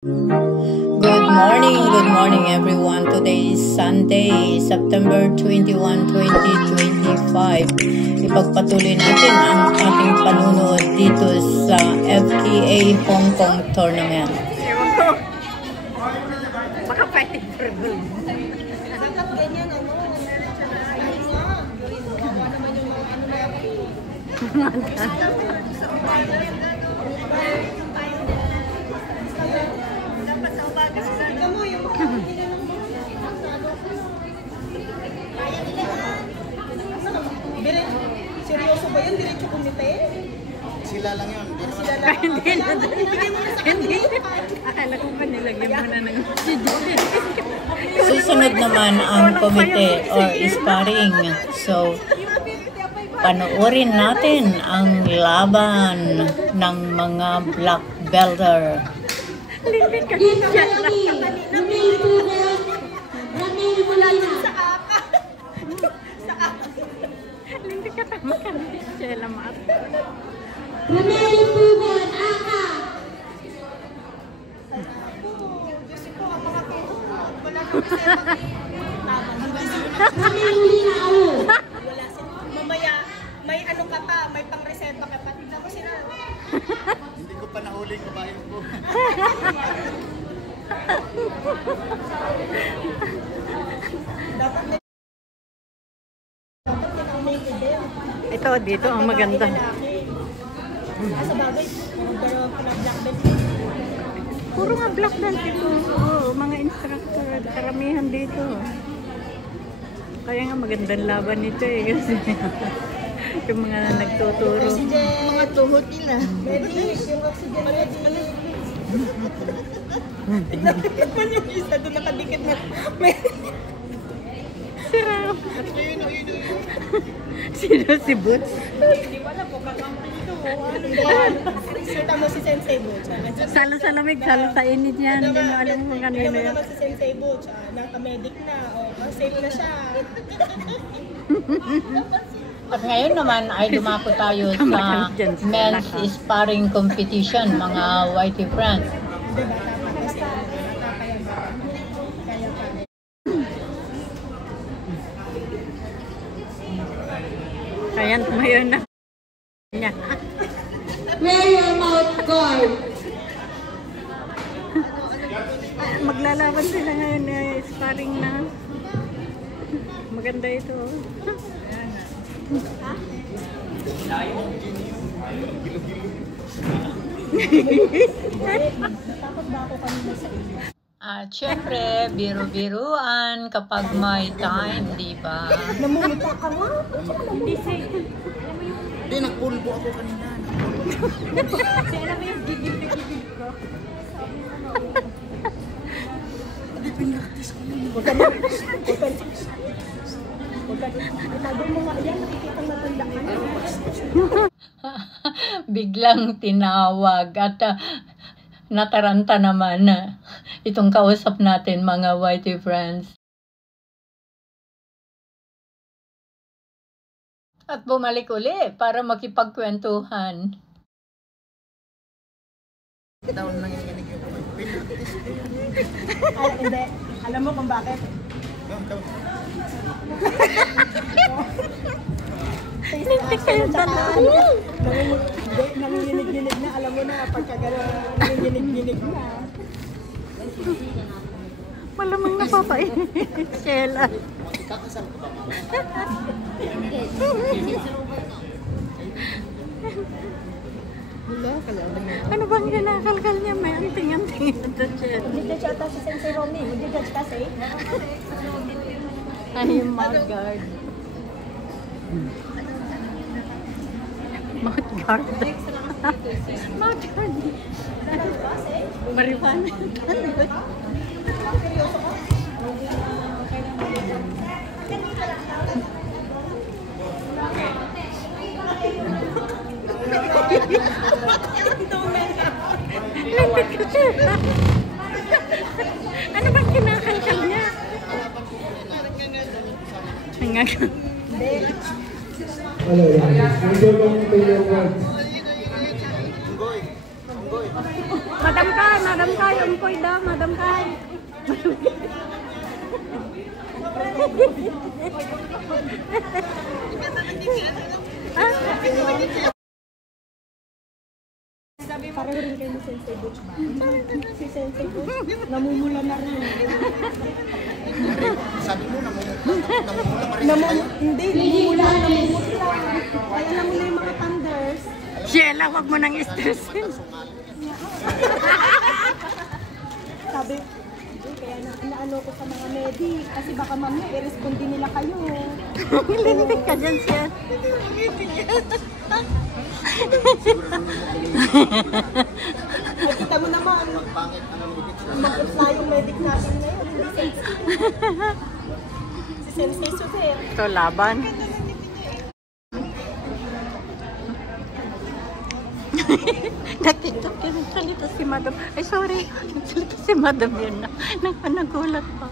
Good morning everyone. Today is Sunday, September 21, 2025. Ipagpatuloy natin ang ating panunood dito sa FKA Hong Kong Tournament. Ewan ko. Baka fighting for gold. Dapat ganyan, dapat sa umaga sila. Ikaw mo yung seryoso ba yun? Diretso kumite? Sila lang yun. Hindi. Akala ko pa nilagyan mo na ng Susunod naman ang komite or sparring. So, panoorin natin ang laban ng mga black belter. Limpit ka siya. Limpit ka tama ka. Siya lamat. Mamaya, may ano ka pa, may pang-reseta ka pa. Tignan mo sila. Hindi ko pa nahuli yung kabayo ko. Dapat yung may event. Ito, dito ang maganda. Sa bagay, pero pala black belt. Puro nga black belt ito. Oo, mga instructor. Karamihan dito. Kaya nga magandang laban nito eh. Kasi yung mga nagtuturo. Mga tuhod nila. Ready? Yung oxygen ready. Tignan mo yung isa doon nakadikit na. Sira. Sino si Boots? Hindi wala po kakampi dito. Sita mo si Sensei Butch. Salo sa lamig, salo sa init yan. Hindi mo alam kung kanino Alam mo yan. naman si Sensei Butch. Naka-medic na. Safe na siya. At ngayon naman ay dumako tayo sa men's sparring competition, mga whitey friends. Hindi ba? Tama kasi. Kaya pa. Kaya tumayo na. Niya. Wear your mouth guard. Maglalaban sila ngayon eh. Sparring na. Maganda ito. Takot ba ako kanina sa iyo? At syempre, biro-biruan kapag may time, di ba? Namumita ka nga? Hindi say. Hindi, nagpulbo ako kanina. Alam mo yung gigil-gigil ko. Hindi, pinaktis ko yun. Huwag ka na. Itago mo nga yan. Nakikita matanda ka na. Biglang tinawag at nataranta naman itong kausap natin, mga whitey friends. At bumalik uli para makipagkwentuhan. Down lang yung ginig yung pinaktis ko yun. Ay, hindi. Alam mo kung bakit? Lintik kayo dalawa. Nanginginig-ginig na. Alam mo na, pagka gano'n, nanginginig-ginig na. Malamang napapainit. Sheila. Kakasal ko ba, mama? Ano bang kinakalkal niya? May anting-anting ito, Sheila. Mag-judge ata si Sensei Romy. Mag-judge kasi. Ay, yung mouth guard. Mouth guard. Mouth guard. Marijuana. Lapit ko siya. Ano bang kinakalkal niya? Hanggang. Hello, Enjoy your words. Unggoy. Unggoy. Madami Madam Kai, umpoy daw, Madam Kai. Pareho rin kayo ni Sensei Butch ba? Si Sensei Butch, namumula na rin. Sabi mo, namumula pa rin kayo. Hindi, namumula. Kaya namula yung mga thunders. Sheila, wag mo nang stressin. Sabi, kaya naano ko sa mga medic. Kasi baka mamaya i-respond din nila kayo. Lintik ka dyan siya. Nakita mo naman, mag-apply yung medic natin ngayon. Si Sensei Sufer. Ito, laban. Nakita ko nagsalita si Madam. Ay, sorry. Nagsalita si Madam yan na. Nagulat pa.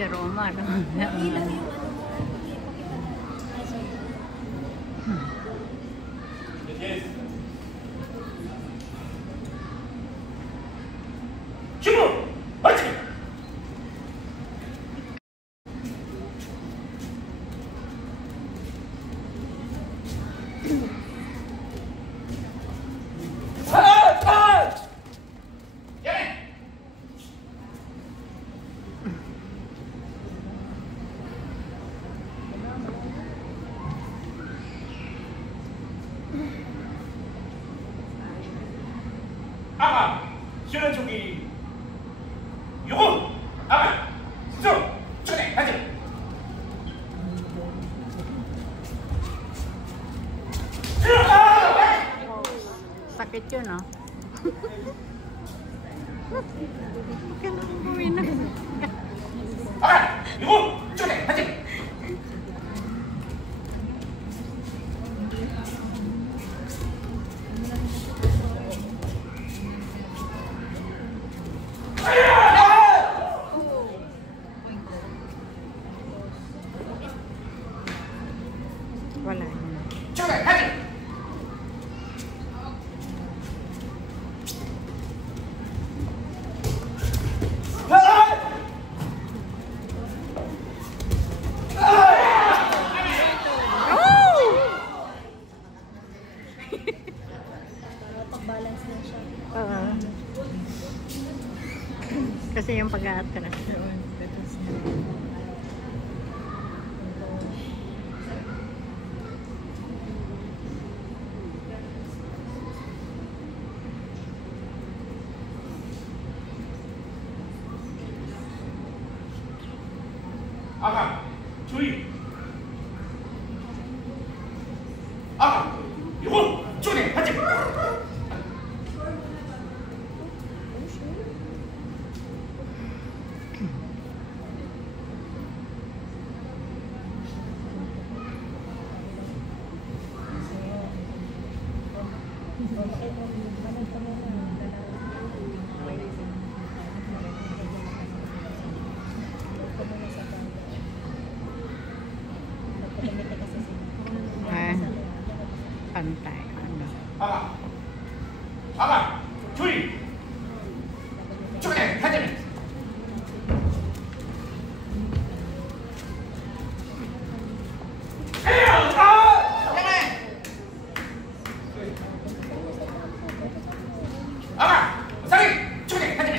Si Roma. 주문! 맞지? 아가, 시원 총기 요거! 아가! 좀! 전에 가지! Sakit yun, ah. Kailangan gawin na. 아가! 요거! 전에 가지! Wala na. 전에 가지! Pag-balance na siya. Oo. Kasi yung pag-aatras. 아가! 조이! 아가! 요거! 전에 가지! Ah, pantay. Ano? 아가! 아가! 조이! 전에 가지! 아가! 사기! 전에 가지!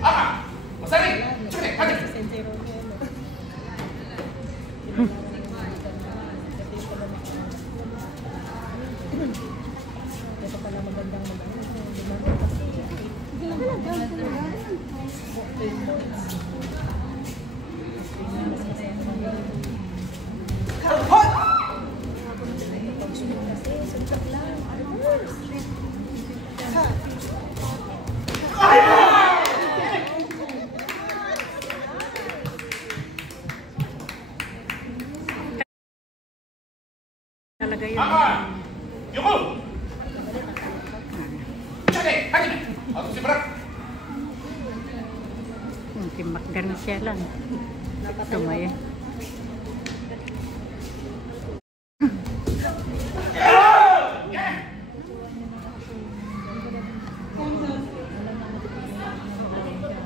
아가! 사기! 전에 가지! Sensei Romeo. Ito pala magandang kasi. Sige lang talaga. talaga yun. 아가, 요거. 초대, 하지. 어서 집어라. Timbak ganun siya lang. Tumaya.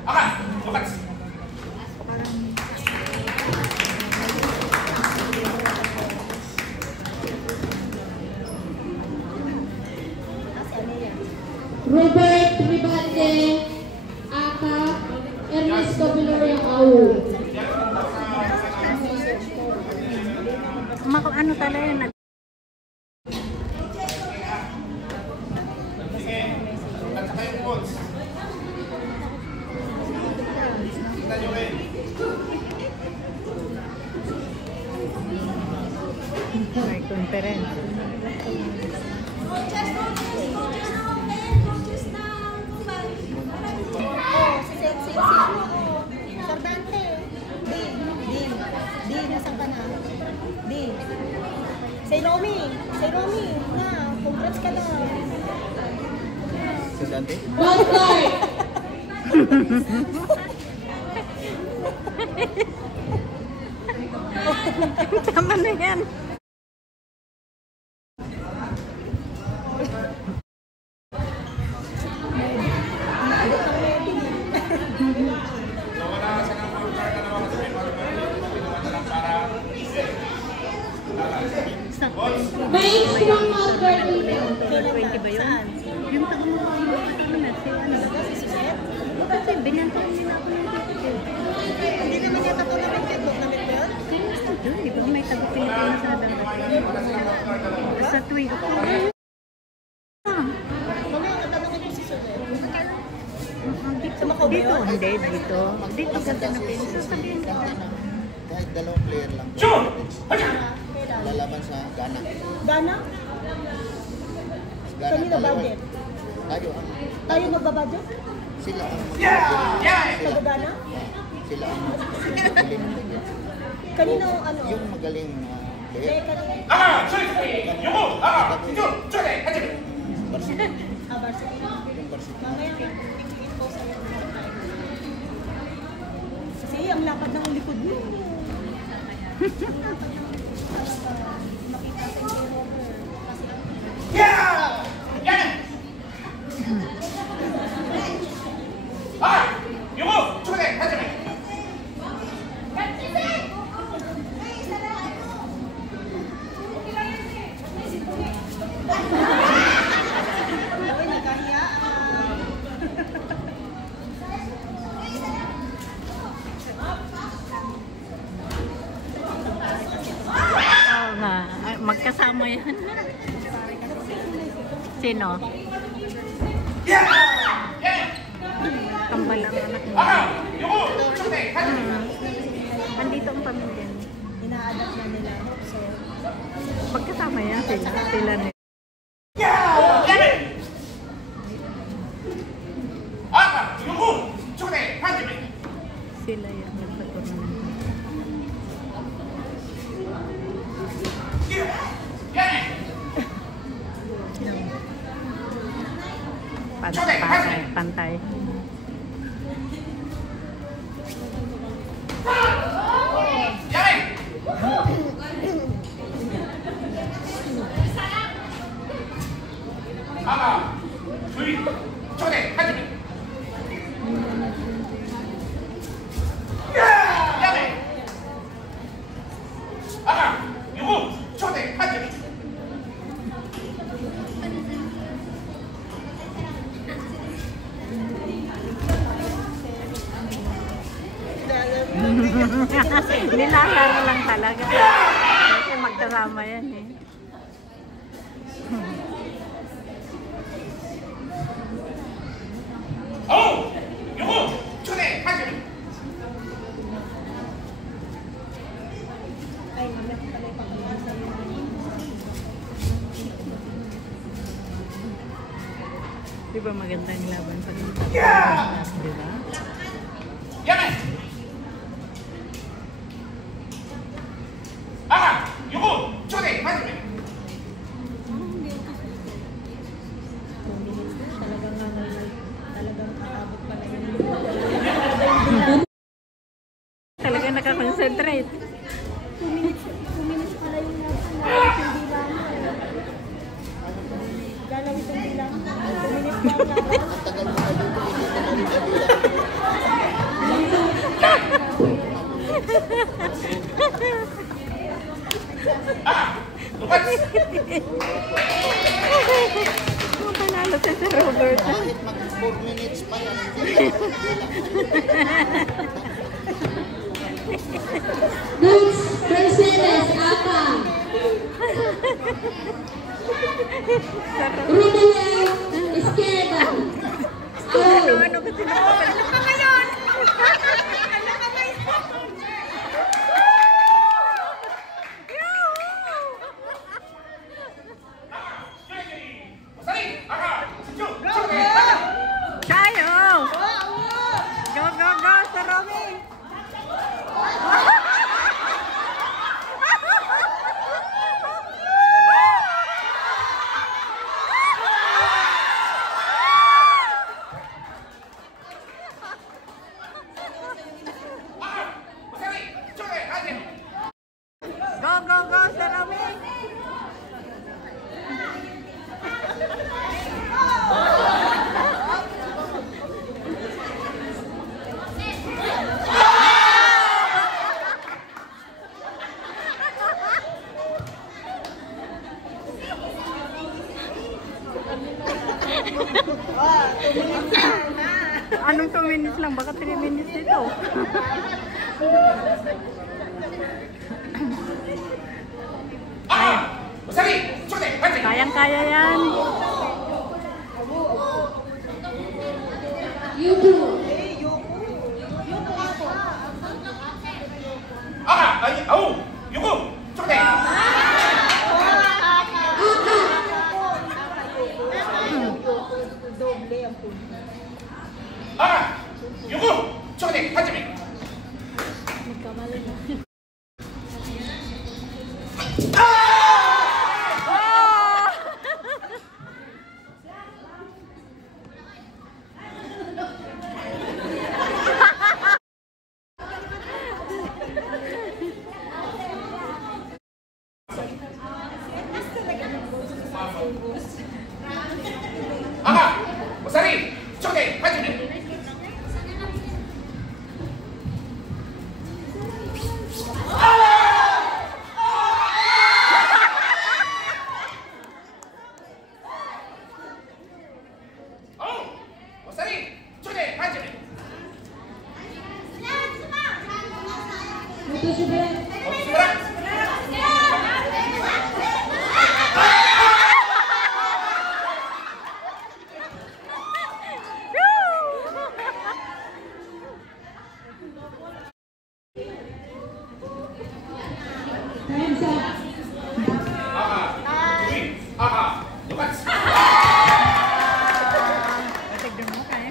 아가, 똑같이. Robert Ribande, Aka, Ernesto Viloria Au. Ano talaga yun? At saka yung quotes. Tingnan nyo rin. May conference. Sir Dante. Di, nasan ka na? Di. Say Romy, na, congrats ka na. Sa Dante? One card. Tama na yan. May strong card dito. 20 ba yun? Yung taon mo ko yung ano na si ano. Kasi binantayan nila ako ng ticket. Hindi naman yata ko namin kay Dok namin ba? Doon, di ba may taga-Pilipinas na daw. Sa tuwing ako. Mamaya katanongin ko si Sir. Dito, dito, hindi, dito. Dito ka na sasabihin ko. Kahit dalawang player lang. 쭉! 하지. Lalaban sa Ghana. Dana? Ghana Kanina dalawa budget? eh. Tayo ang Tayo magbabudget? sila ang Taga Dana? sila ang magbibili ng ticket. Kanino ano? Yung magaling player. Kanino? 아가, 저리. 요거. 아가, 이쪽. 초대, 하지. Barcelona. Barcelona. Yung Barcelona. Mamaya i-tweet ko sa'yo. Kasi ang lapad ng likod mo. Makita sa iyo, kasi 야! 야! 아! 요거. 초대, 하지. Uy, nagkahiya. Oo nga, ay, magkasama yan. Sino? 야! 야! Kambal ang anak mo. 아가, 요거. 초대, 하지. Andito ang pamilya niya. Ina-adapt na nila. So, Magkasama yan sila ni. 야! 아가, 요거. 초대, 하지. Sila yan nagpatuloy. 야! Pantay. 야! 아가, 둘, 초대, 하지. 야! 아가, 요거. 초대, 하지. Nilalaro lang talaga. Kasi magkasama yan eh. 요거. 초대, 하지. ay, mamaya ko pala ipakita sa'yo. Di ba magandang laban pa dito? Di ba? 야! 아가, 요거. 초대, 하지. Panalo si Sir Robert. Kahit mag 4 minutes pa yan. Dukes Mercedes Aka. Rodel Izquierda. Out. Ano ba sinasabi? Ano ka ngayon? Tayo! Go, go, go, Sir Romy! Go, go, go, Sir Romy! Anong 2 minutes lang? Baka 3 minutes ito. Kayang-kaya yan. Yuko. Time's up. Tignan mo kaya.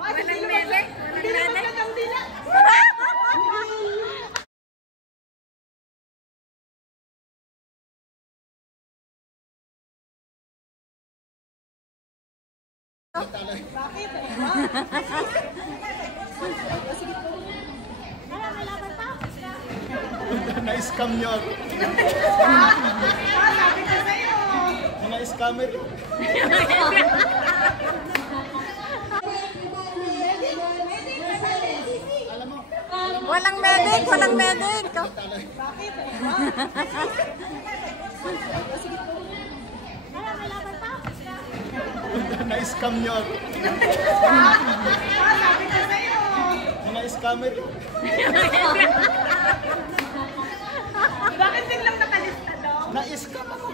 Walang melik. Walang melik. Na-scam nyo ako. Mga scammer. Walang medic, walang medic. Na-scam nyo ako. Mga scammer. Bakit biglang nakalista daw? Na-scam ako.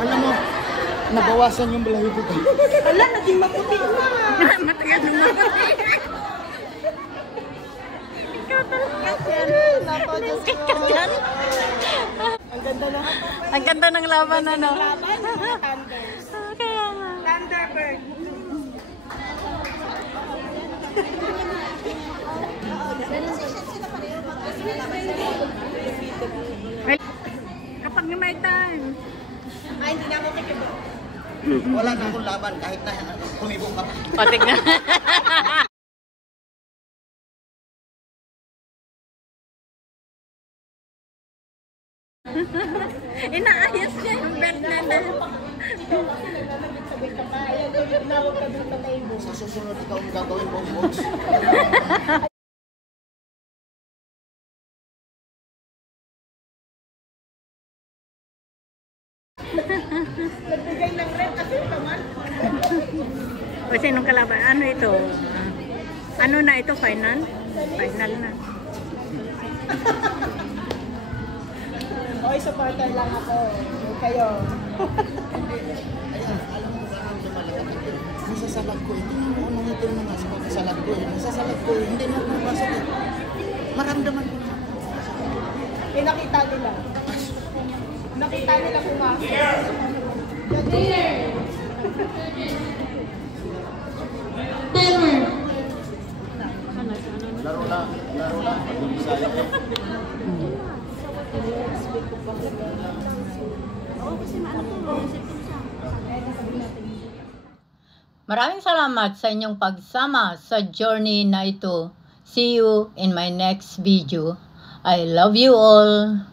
Alam mo, nabawasan yung balahibo ko. Ala, naging maputi na. Matagal na maputi. Ikaw talaga yan. Napakasya ka dyan. Ang ganda na. Ang ganda ng laban, ano? Laban, mga Thunders. Kaya nga. Thunderbird. Kapag may time. hindi na ako kikibo. Wala na akong laban kahit na kumibong ka pa. Patik na. Inaayos niya yung belt na na. Sa susunod ikaw ang gagawin mong box. Nagbigay ng rent kasi naman. O sinong kalaban? Ano ito? Ano na ito? Final? Final na. Oy, supporter lang ako. Kayo. Ayan, alam mo ba ang lumalagat ito? Masasalag ko ito. Ano ito naman sa pagkasalag ko? Masasalag ko, hindi mo mabasag. Maramdaman ko na. Eh, nakita nila. Nakita nila kung Clear. Timer. Laro lang. Pag-umisaya eh. Maraming salamat sa inyong pagsama sa journey na ito. See you in my next video. I love you all.